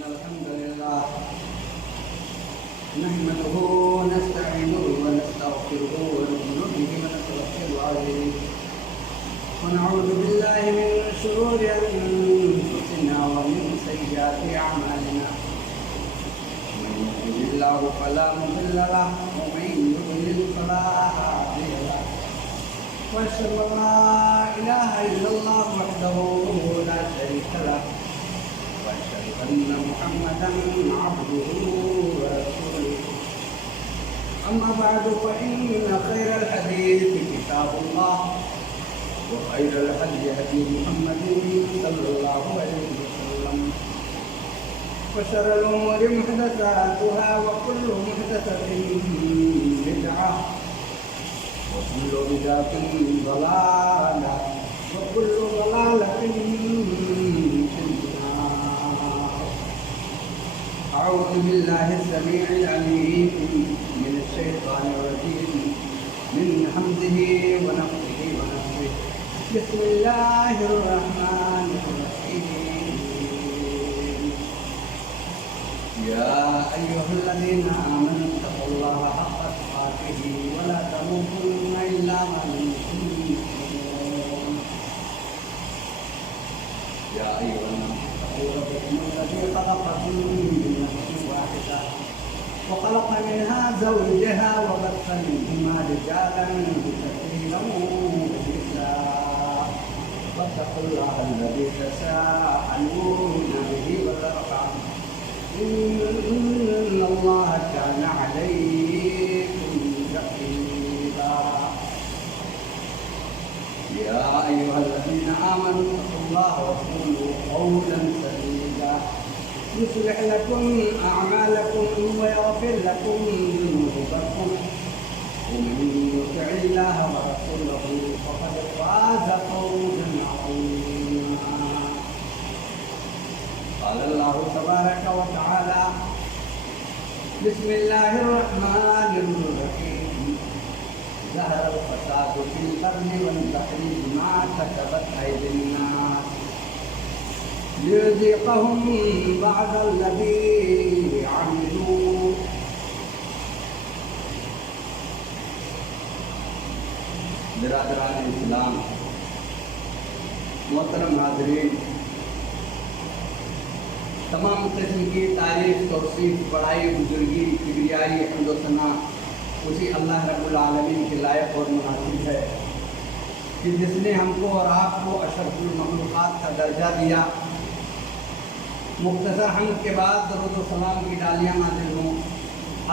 إن الحمد لله نحمده ونستعينه ونستغفره ونؤمن به ونتوكل عليه ونعوذ بالله من شرور أنفسنا ومن سيئات أعمالنا من يهده الله فلا مضل له ومن يضلل فلا هادي له وأشهد أن لا إله إلا الله وحده لا شريك له وأشهد أن محمدا عبده ورسوله أما بعد فإن خير الحديث كتاب الله وخير الهدي هدي محمد صلى الله عليه وسلم وشر الأمور محدثاتها وكل محدثة بدعة وكل بدعة ضلالة وكل ضلالة في النار. أعوذ بالله السميع العليم من الشيطان الرجيم من حمده ونفخه ونفخه. بسم الله الرحمن الرحيم. يا أيها الذين آمنوا اتقوا الله حق تقاته ولا تموتن إلا وأنتم مسلمون. يا أيها الناس اتقوا ربكم الذي خلقكم من نفس واحدة وخلق منها زوجها وبث منهما رجالا كثيرا ونساء واتقوا الله الذي تساءلون به والأرحام إن الله كان عليكم رقيبا. يا أيها الذين آمنوا اتقوا الله وقولوا قولا سديدا يصلح لكم أعمالكم ويغفر لكم ذنوبكم ومن يطع الله ورسوله فقد فاز فوزا عظيما. قال الله تبارك وتعالى: بسم الله الرحمن الرحيم. ظهر الفساد في البر والبحر بما كسبت أيدي الناس ليذيقهم بعض الذي عملوا. برادران اسلام، محترم حاضرین، تمام قسم کی تعریف، توصیف، بڑائی، بزرگی، کبریائی، حمد و ثنا اسی اللہ رب العالمین کے لائق اور مناسب ہے کہ جس نے ہم کو اور آپ کو اشرف المخلوقات کا درجہ دیا. مختصر حمد کے بعد درود و سلام کی ڈالیاں نازل ہوں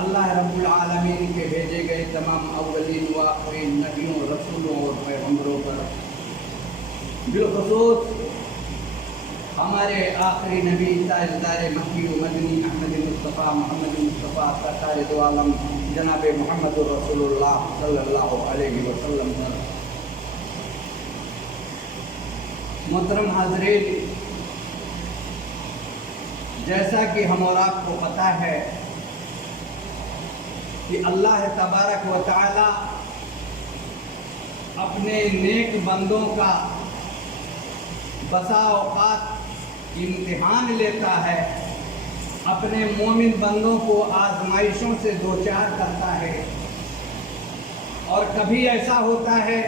اللہ رب العالمین کے بھیجے گئے تمام اولین و آخرین نبیوں، رسولوں اور پیغمبروں پر. بالخصوص ہمارے آخری نبی تاجدار مکی و مدنی احمد مصطفیٰ محمد مصطفیٰ سرکار دو عالم جناب محمد رسول اللہ صلی اللہ علیہ وسلم پر. محترم حاضرین، جیسا کہ ہم اور آپ کو پتہ ہے کہ اللہ تبارک و تعالی اپنے نیک بندوں کا بسا اوقات امتحان لیتا ہے، اپنے مومن بندوں کو آزمائشوں سے دوچار کرتا ہے. اور کبھی ایسا ہوتا ہے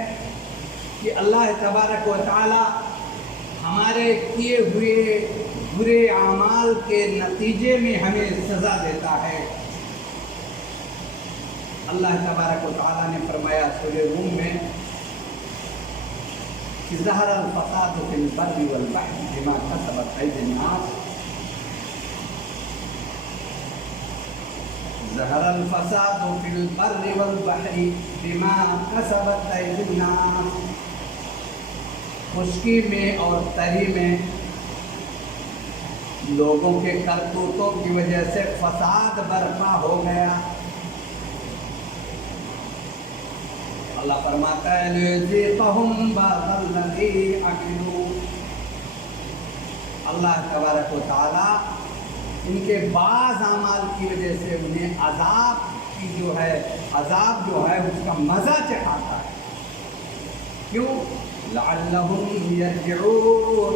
کہ اللہ تبارک و تعالی ہمارے کیے ہوئے برے اعمال کے نتیجے میں ہمیں سزا دیتا ہے. اللہ تبارک و تعالی نے فرمایا سورہ روم میں کہ ظہر الفساد فی البر والبحر بما کسبت ایدی الناس. ظہر الفساد فی البر والبحر بما کسبت ایدی الناس. خشکی میں اور تری میں لوگوں کے کرتوتوں کی وجہ سے فساد برپا ہو گیا. اللہ فرماتا ہے لِيُذِيقَهُمْ بَعْضَ الَّذِي عَمِلُوا. اللہ تبارک و تعالی ان کے بعض اعمال کی وجہ سے انہیں عذاب جو ہے اس کا مزہ چکھاتا ہے. کیوں؟ لَعَلَّهُمْ يَرْجِعُونَ.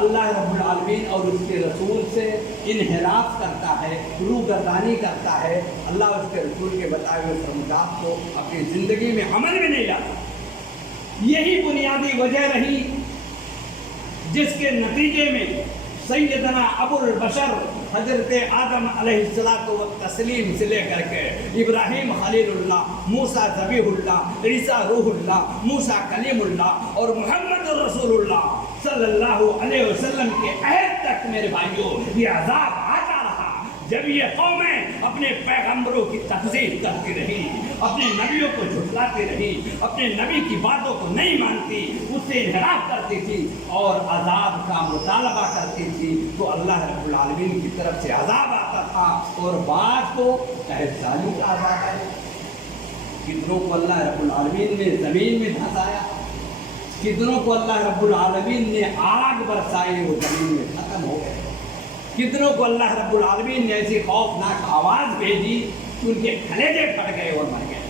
اللہ رب العالمین اور اس کے رسول سے انحراف کرتا ہے، روگردانی کرتا ہے، اللہ اس کے رسول کے بتائے ہوئے فرمودات کو اپنی زندگی میں عمل میں نہیں لاتا، یہی بنیادی وجہ رہی جس کے نتیجے میں سیدنا ابو البشر حضرت آدم علیہ الصلوۃ والتسلیم سے لے کر کے ابراہیم خلیل اللہ، موسیٰ ذبیح اللہ، عیسیٰ روح اللہ، موسیٰ کلیم اللہ اور محمد رسول اللہ صلی اللہ علیہ وسلم کے عہد تک میرے بھائیوں یہ عذاب آتا رہا جب یہ قومیں اپنے پیغمبروں کی تکذیب کرتی رہی، اپنے نبیوں کو جھٹلاتی رہی، اپنے نبی کی باتوں کو نہیں مانتی، اس سے انحراف کرتی تھی اور عذاب کا مطالبہ کرتی تھی، تو اللہ رب العالمین کی طرف سے عذاب آتا تھا، اور بعض کو قحط سالی کا عذاب ہے، کتنوں کو اللہ رب العالمین نے زمین میں دھنسایا، کتنوں کو اللہ رب العالمین نے آگ برسائی وہ زمین میں ختم ہو گئے، کتنوں کو اللہ رب العالمین نے ایسی خوفناک آواز بھیجی کہ ان کے کلیجے پھٹ گئے اور مر گئے۔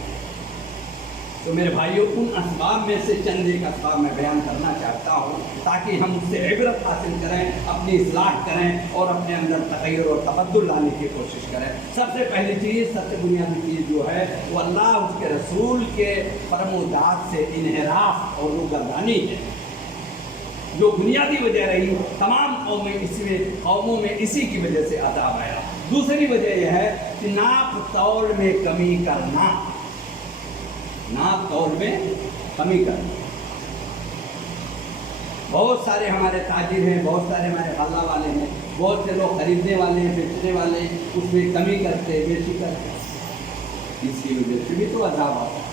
تو میرے بھائیوں ان اسباب میں سے چند ایک اسباب میں بیان کرنا چاہتا ہوں تاکہ ہم اس سے عبرت حاصل کریں، اپنی اصلاح کریں اور اپنے اندر تغیر اور تبدل لانے کی کوشش کریں۔ سب سے پہلی چیز، سب سے بنیادی چیز جو ہے وہ اللہ اس کے رسول کے فرمودات سے انحراف اور روگردانی ہے، جو بنیادی وجہ رہی تمام قوموں میں اسی کی وجہ سے عذاب آیا۔ دوسری وجہ یہ ہے کہ ناپ تول میں کمی کرنا، ناپ تول میں کمی کرنا۔ بہت سارے ہمارے تاجر ہیں، بہت سارے ہمارے غلہ والے ہیں، بہت سے لوگ خریدنے والے ہیں، بیچنے والے، اس میں کمی کرتے، بیشی کرتے، اس کی وجہ سے بھی تو عذاب آتا ہے،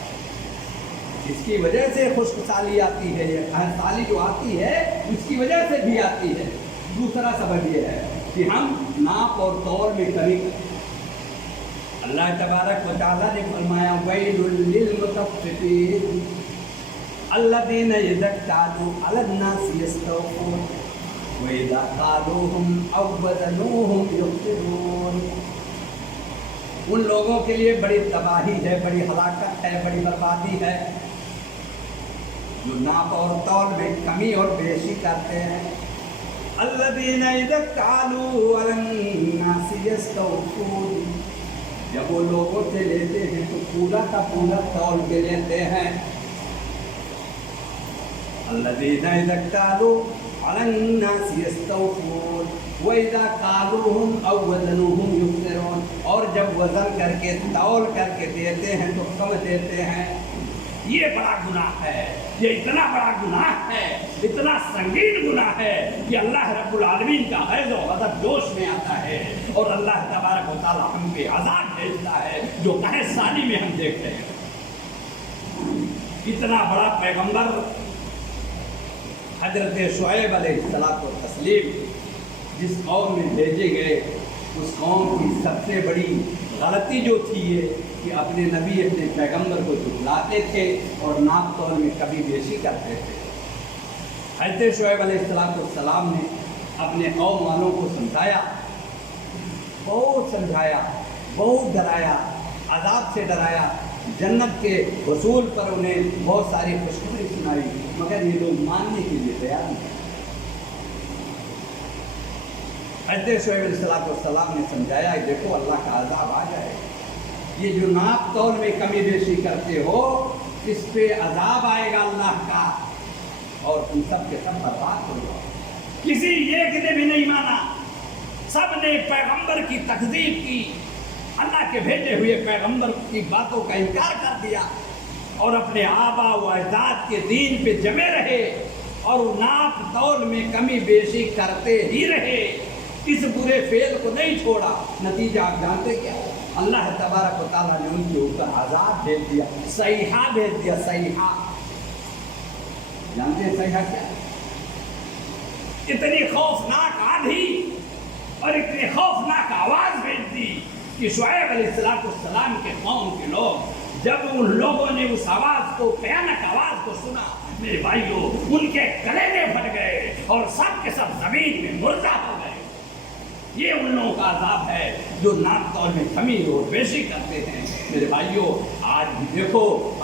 اس کی وجہ سے خشک سالی آتی ہے، یہ قحط سالی جو آتی ہے اس کی وجہ سے بھی آتی ہے۔ دوسرا سبب یہ ہے کہ ہم ناپ اور تول میں کمی کرتے ہیں۔ اللہ تبارک و تعالیٰ نے فرمایا ویل للمطففین الذین اذا اکتالوا علی الناس یستوفون واذا کالوہم او وزنوہم یخسرون۔ ان لوگوں کے لیے بڑی تباہی ہے، بڑی ہلاکت ہے، بڑی بربادی ہے جو ناپ اور تول میں کمی اور بیشی کرتے ہیں۔ الذین اذا اکتالوا علی الناس یستوفون، جب وہ لوگوں سے لیتے ہیں تو پورا کا پورا تول کے لیتے ہیں۔ الذین اذا اکتالوا علی الناس یستوفون وَإِذَا كَالُوهُمْ أَوْ وَزَنُوهُمْ يُخْسِرُونَ، اور جب وزن کر کے تول کر کے دیتے ہیں تو کم دیتے ہیں۔ یہ بڑا گناہ ہے، یہ اتنا بڑا گناہ ہے، اتنا سنگین گناہ ہے کہ اللہ رب العالمین کا غیظ و غضب جوش میں آتا ہے اور اللہ تبارک و تعالیٰ ہم پہ عذاب بھیجتا ہے جو قحط سالی میں ہم دیکھتے ہیں۔ اتنا بڑا پیغمبر حضرت شعیب علیہ الصلوۃ والتسلیم جس قوم میں بھیجے گئے، اس قوم کی سب سے بڑی غلطی جو تھی یہ کہ اپنے نبی اپنے پیغمبر کو جھٹلاتے تھے اور ناپ تول میں کبھی بیشی کرتے تھے۔ حضرت شعیب علیہ السلام نے اپنے قوم والوں کو سمجھایا، بہت سمجھایا، بہت ڈرایا، عذاب سے ڈرایا، جنت کے حصول پر انہیں بہت ساری خوشخبری سنائی، مگر یہ لوگ ماننے کے لیے تیار نہیں۔ حضرت شعیب علیہ السلام نے سمجھایا کہ دیکھو اللہ کا عذاب آ جائے، یہ جو ناپ تول میں کمی بیشی کرتے ہو اس پہ عذاب آئے گا اللہ کا اور تم سب کے سب برباد ہو جاؤ۔ کسی ایک نے بھی نہیں مانا، سب نے پیغمبر کی تکذیب کی، اللہ کے بھیجے ہوئے پیغمبر کی باتوں کا انکار کر دیا اور اپنے آبا و اجداد کے دین پہ جمے رہے اور ناپ تول میں کمی بیشی کرتے ہی رہے، اس برے فعل کو نہیں چھوڑا۔ نتیجہ آپ جانتے کیا؟ اللہ تبارک و تعالیٰ نے ان کے اوپر عذاب بھیج دیا، صیحہ بھیج دیا، صیحہ۔ جانتے ہیں صیحہ کیا؟ اتنی خوفناک آندھی اور اتنی خوفناک آواز بھیج دی کہ شعیب علیہ السلام کے قوم کے لوگ جب ان لوگوں نے اس آواز کو، بھیانک آواز کو سنا، میرے بھائیوں ان کے کلیجے پھٹ گئے اور سب کے سب زمین میں مردہ ہو گئے۔ یہ ان لوگوں کا عذاب ہے جو ناپ تول میں کمی اور بیشی کرتے ہیں۔ میرے بھائیوں آج بھی دیکھو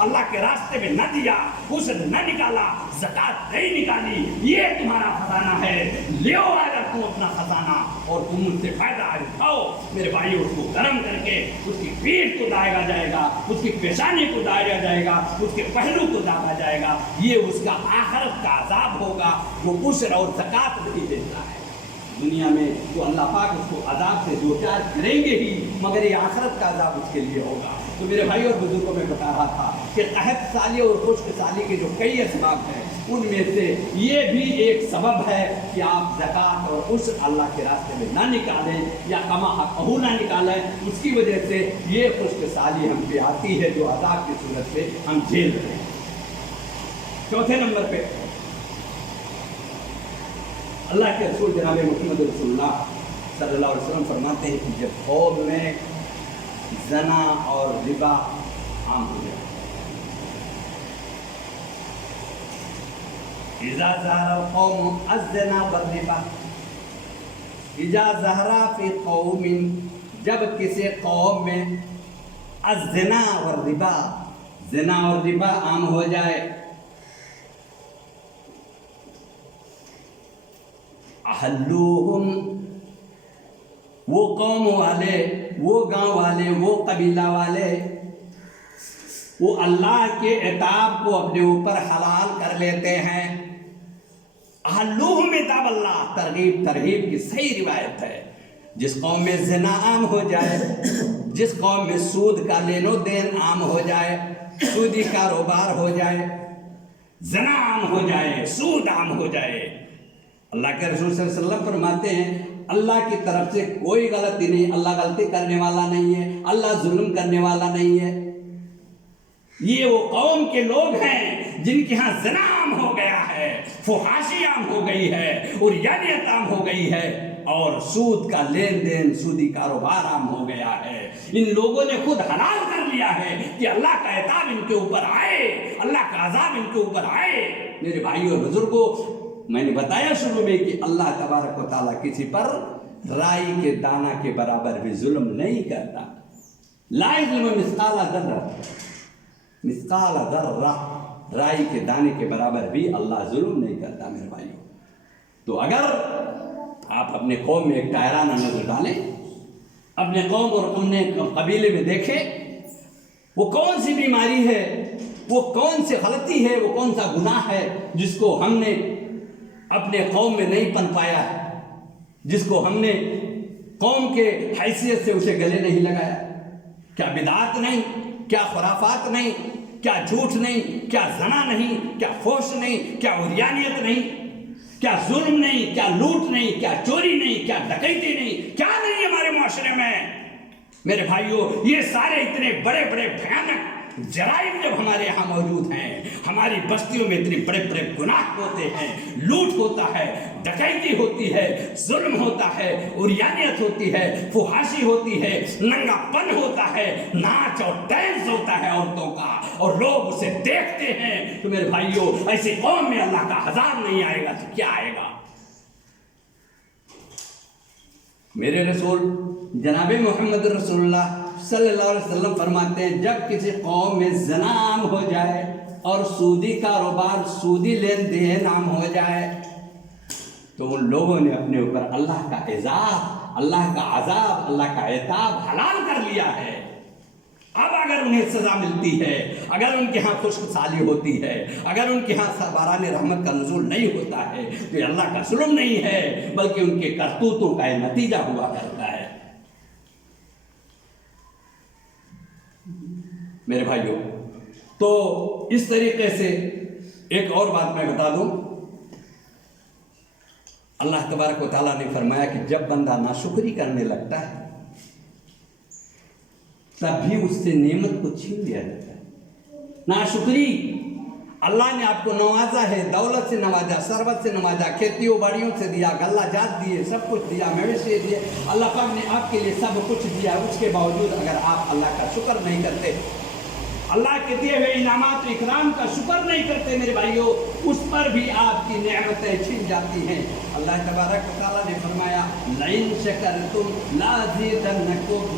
اللہ کے راستے میں نہ دیا، اسے نہ نکالا، زکات نہیں نکالی، یہ تمہارا خزانہ ہے، لیو اگر تم اپنا خزانہ اور تم ان سے فائدہ اٹھاؤ۔ میرے بھائی اس کو گرم کر کے اس کی پیٹھ کو داغا جائے گا، اس کی پیشانی کو داغا جائے گا، اس کے پہلو کو داغا جائے گا، یہ اس کا آخرت کا عذاب ہوگا۔ وہ عشر اور زکات نہیں دیتا ہے دنیا میں تو اللہ پاک اس کو عذاب سے دو چار کریں گے ہی، مگر یہ آخرت کا عذاب اس کے لیے ہوگا۔ تو میرے بھائی اور بزرگوں میں بتا رہا تھا کہ قحط سالی اور خشک سالی کے جو کئی اسباب ہیں ان میں سے یہ بھی ایک سبب ہے کہ آپ زکات اور عشر اللہ کے راستے میں نہ نکالیں یا کما حقہ نہ نکالیں، اس کی وجہ سے یہ خشک سالی ہم پہ آتی ہے جو عذاب کی صورت سے ہم جھیل رہے ہیں۔ چوتھے نمبر پہ اللہ کے رسول جناب محمد رسول اللہ صلی اللہ علیہ وسلم فرماتے ہیں کہ جب قوم میں زنا اور ربا عام ہو جائے، اذا ظہر القوم الزنا والربا، اذا ظہر فی قوم، جب کسی قوم میں الزنا والربا، زنا اور ربا عام ہو جائے، احلوہم، وہ قوم والے، وہ گاؤں والے، وہ قبیلہ والے، وہ اللہ کے عتاب کو اپنے اوپر حلال کر لیتے ہیں۔ احلوہم عتاب اللہ، ترغیب کی صحیح روایت ہے۔ جس قوم میں زنا عام ہو جائے، جس قوم میں سود کا لین و دین عام ہو جائے، سودی کاروبار ہو جائے، زنا عام ہو جائے، سود عام ہو جائے، اللہ کے رسول صلی اللہ علیہ وسلم فرماتے ہیں اللہ کی طرف سے کوئی غلطی نہیں، اللہ غلطی کرنے والا نہیں ہے، اللہ ظلم کرنے والا نہیں ہے۔ یہ وہ قوم کے لوگ ہیں جن کے ہاں زنا عام ہو گیا ہے، فحاشی عام ہو گئی ہے، اور یانیت عام ہو گئی ہے، اور سود کا لین دین، سودی کاروبار عام ہو گیا ہے۔ ان لوگوں نے خود حلال کر لیا ہے کہ اللہ کا عتاب ان کے اوپر آئے، اللہ کا عذاب ان کے اوپر آئے۔ میرے بھائیوں اور بزرگوں، میں نے بتایا شروع میں کہ اللہ تبارک و تعالیٰ کسی پر رائی کے دانہ کے برابر بھی ظلم نہیں کرتا۔ لا یظلم مثقال ذرہ، مثقال ذرہ، رائی کے دانے کے برابر بھی اللہ ظلم نہیں کرتا۔ میرے بھائیوں، تو اگر آپ اپنے قوم میں ایک ٹائرانہ نظر ڈالیں، اپنے قوم اور اپنے قبیلے میں دیکھیں، وہ کون سی بیماری ہے، وہ کون سی غلطی ہے، وہ کون سا گناہ ہے جس کو ہم نے اپنے قوم میں نہیں پن پایا ہے، جس کو ہم نے قوم کے حیثیت سے اسے گلے نہیں لگایا۔ کیا بدعات نہیں، کیا خرافات نہیں، کیا جھوٹ نہیں، کیا زنا نہیں، کیا فحش نہیں، کیا عریانیت نہیں، کیا ظلم نہیں، کیا لوٹ نہیں، کیا چوری نہیں، کیا ڈکیتی نہیں، کیا نہیں ہمارے معاشرے میں؟ میرے بھائیوں، یہ سارے اتنے بڑے بڑے بھیانک جرائم جب ہمارے یہاں موجود ہیں، ہماری بستیوں میں اتنے بڑے بڑے گناہ ہوتے ہیں، لوٹ ہوتا ہے، ڈکیتی ہوتی ہے، ظلم ہوتا ہے، عریانیت ہوتی ہے، فحاشی ہوتی ہے، ننگا پن ہوتا ہے، ناچ اور ڈانس ہوتا ہے عورتوں کا، اور لوگ اسے دیکھتے ہیں، تو میرے بھائیوں ایسی قوم میں اللہ کا عذاب نہیں آئے گا تو کیا آئے گا؟ میرے رسول جناب محمد رسول اللہ صلی اللہ علیہ وسلم فرماتے ہیں جب کسی قوم میں زنا عام ہو جائے اور سودی کاروبار، سودی لین دین عام ہو جائے، تو ان لوگوں نے اپنے اوپر اللہ کا عذاب، اللہ کا عذاب، اللہ کا عتاب حلال کر لیا ہے۔ اب اگر انہیں سزا ملتی ہے، اگر ان کے ہاں خشک سالی ہوتی ہے، اگر ان کے ہاں باران رحمت کا نزول نہیں ہوتا ہے، تو یہ اللہ کا ظلم نہیں ہے بلکہ ان کے کرتوتوں کا نتیجہ ہوا کرتا ہے۔ میرے بھائیوں، تو اس طریقے سے ایک اور بات میں بتا دوں، اللہ تبارک و تعالیٰ نے فرمایا کہ جب بندہ ناشکری کرنے لگتا ہے تب بھی اس سے نعمت کو چھین لیا جاتا ہے۔ ناشکری، اللہ نے آپ کو نوازا ہے، دولت سے نوازا، ثروت سے نوازا، کھیتیوں باڑیوں سے دیا، غلہ جات دیے، سب کچھ دیا، مویشی دیے، اللہ پاک نے آپ کے لیے سب کچھ دیا، اس کے باوجود اگر آپ اللہ کا شکر نہیں کرتے، اللہ کے دیے ہوئے انعامات و اکرام کا شکر نہیں کرتے، میرے بھائیوں، اس پر بھی آپ کی نعمتیں چھن جاتی ہیں۔ اللہ تبارک و تعالیٰ نے فرمایا لئن شکرتم لازیدنکم،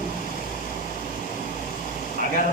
اگر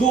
2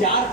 4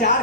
4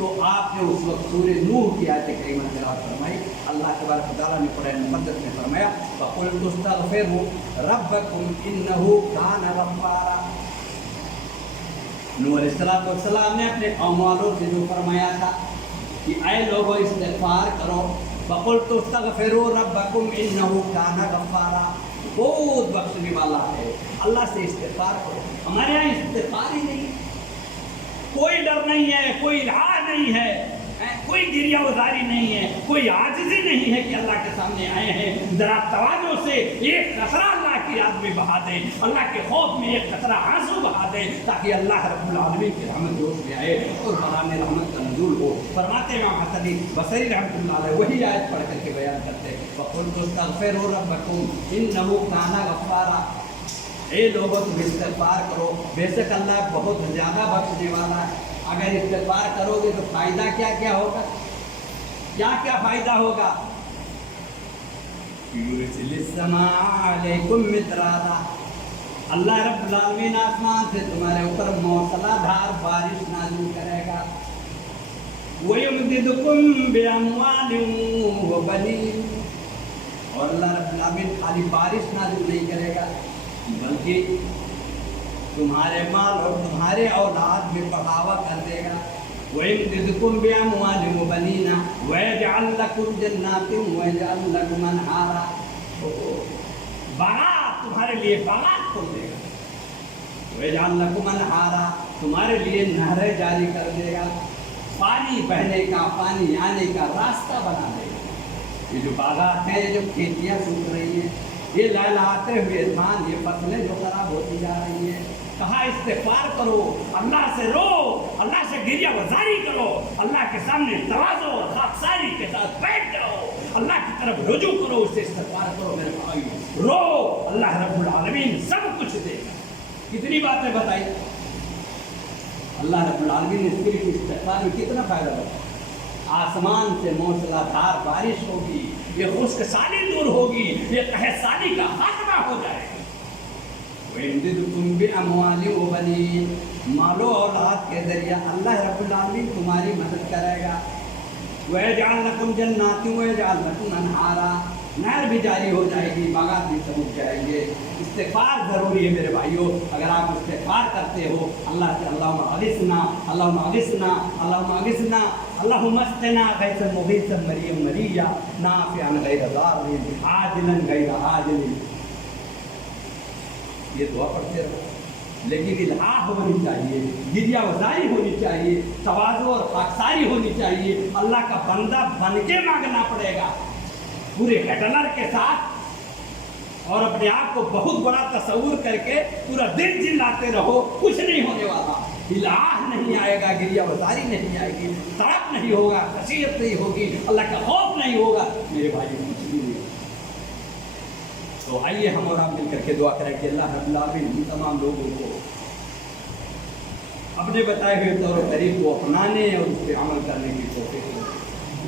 تو آپ نے اس وقت سورہ نوح کی آیت کریمہ تلاوت فرمائی. اللہ تبارک و تعالیٰ نے قرآن مقدس میں فرمایا فَقُلْتُ اسْتَغْفِرُوا رَبَّكُمْ إِنَّهُ كَانَ غَفَّارًا. نوح علیہ السلام نے اپنے قوم والوں سے جو فرمایا تھا کہ اے لوگوں استغفار کرو. فَقُلْتُ اسْتَغْفِرُوا رَبَّكُمْ إِنَّهُ كَانَ غَفَّارًا. بہت بخشنے والا ہے, اللہ سے استغفار کرو. ہمارے یہاں استغفار ہی نہیں, کوئی ڈر نہیں ہے, کوئی الحاح نہیں ہے, کوئی گریہ وزاری نہیں ہے, کوئی عاجزی نہیں ہے کہ اللہ کے سامنے آئے ہیں. ذرا تواضع سے ایک قطرہ اللہ کی یاد میں بہا دیں, اللہ کے خوف میں ایک قطرہ آنسو بہا دیں تاکہ اللہ رب العالمین کی رحمت جوش میں آئے اور برآمد رحمت کا نزول ہو. فرماتے امام حسن بصری رحمۃ اللہ علیہ وہی آیت پڑھ کر کے بیان کرتے فَقُلْتُ اسْتَغْفِرُوا رَبَّكُمْ إِنَّهُ كَانَ غَفَّارًا. اے لوگوں تم استغفار کرو, بے شک اللہ بہت زیادہ بخشنے والا ہے. اگر استغفار کرو گے تو فائدہ کیا کیا ہوگا, کیا کیا فائدہ ہوگا؟ یُرْسِلِ السَّمَاءَ عَلَيْكُمْ مِدْرَارًا. اللہ رب العالمین آسمان سے تمہارے اوپر موسلا دھار بارش نازل کرے گا. وَيُمْدِدُكُمْ بِأَمْوَالٍ وَبَنِينَ. اور اللہ رب العالمین خالی بارش نازل نہیں کرے گا بلکہ تمہارے مال اور تمہارے اولاد میں بڑھاوا کر دے گا. وَيُمْدِدُكُمْ بِأَمْوَالٍ وَبَنِينَ وَيَجْعَلْ لَكُمْ جَنَّاتٍ وَيَجْعَلْ لَكُمْ أَنْهَارًا. باغات تمہارے لیے باغات کھول دے گا. وَيَجْعَلْ لَكُمْ أَنْهَارًا تمہارے لیے نہریں جاری کر دے گا, پانی بہنے کا, پانی آنے کا راستہ بنا دے گا. یہ جو باغات ہیں, یہ جو کھیتیاں سوکھ رہی ہیں, یہ لہلاتے ہوئے دھان, یہ فصلیں جو خراب ہوتی جا رہی ہیں, کہا استغفار کرو, اللہ سے رو, اللہ سے گریہ وزاری کرو, اللہ کے سامنے تواضع اور خاکساری کے ساتھ بیٹھ جاؤ, اللہ کی طرف رجوع کرو, اس سے استغفار کرو. میرے بھائی رو, اللہ رب العالمین سب کچھ دے گا. کتنی باتیں بتائی اللہ رب العالمین نے صرف استغفار میں کتنا فائدہ بتایا. آسمان سے موسلا دھار بارش ہوگی, یہ خشک سالی دور ہوگی, یہ قحط سالی کا خاتمہ ہو جائے گا. وَيُمْدِدُكُمْ بِأَمْوَالٍ وَبَنِينَ مال و اولاد کے ذریعہ اللہ رب العالمین تمہاری مدد کرے گا. وَيَجْعَلْ لَكُمْ جَنَّاتٍ وَيَجْعَلْ لَكُمْ أَنْهَارًا نہر بھی جاری ہو جائے گی, باغات بھی سمجھ جائیں گے. استغفار ضروری ہے میرے بھائیوں. اگر آپ استغفار کرتے ہو اللہ سے اللہم اغثنا, اللہم اغثنا, اللہم اغثنا, اللہم اسقنا غیثا مغیثا مریا مریا نافعا غیر ضار عاجلا غیر عاجل. یہ دعا پڑھتے رہو, لیکن الحاح ہونی چاہیے, گریہ وزاری ہونی چاہیے, تواضع اور خاکساری ہونی چاہیے. اللہ کا بندہ بن کے مانگنا پڑے گا پورے ہٹلر کے ساتھ, اور اپنے آپ کو بہت بڑا تصور کر کے پورا دن چلاتے رہو, کچھ نہیں ہونے والا. الہ نہیں آئے گا, گریہ وزاری نہیں آئے گی, طرف نہیں ہوگا, خشیت نہیں ہوگی, اللہ کا خوف نہیں ہوگا. میرے بھائی کچھ بھی نہیں. تو آئیے ہم اور آپ مل کر کے دعا کریں کہ اللہ رب العالمین ان تمام لوگوں کو اپنے بتائے ہوئے طور و طریق کو اپنانے اور اس پہ عمل کرنے کی توفیق دے.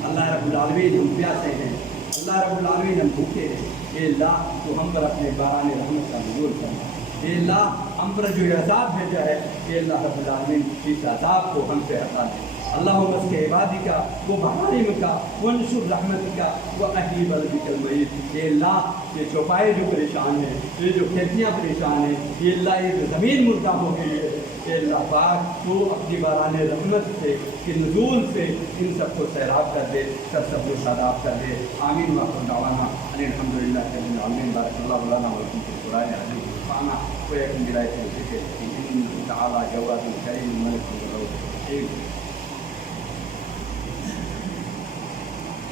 اللہ رب العالمین ہم پیاسے ہیں, اللہ رب العالمین ہم بھوکے ہیں. اے اللہ تو ہم پر اپنے باران رحمت کا نزول کرنا. اے اللہ ہم پر جو عذاب بھیجا ہے, اے اللہ رب العالمین اس عذاب کو ہم سے ہٹا دے. اللہم اسق عبادکا و بحارمکا وانشر رحمتکا و اہلی بلدک المیت. اے اللہ یہ چوپائے جو پریشان ہیں, یہ جو کھیتیاں پریشان ہیں, یہ اللہ یہ جو زمین مردہ ہو گئی ہے, اے اللہ پاک تو اپنی باران رحمت سے کہ نزول سے ان سب کو سیراب کر دے, سب کو سیراب کر دے. آمین وآخر دعوانا ان الحمدللہ رب العالمین. بارک اللہ لنا ولکم فی القرآن العظیم ونفعنا وإياكم بآياته الذكر إنه تعالى جواد كريم ملك الرحيم.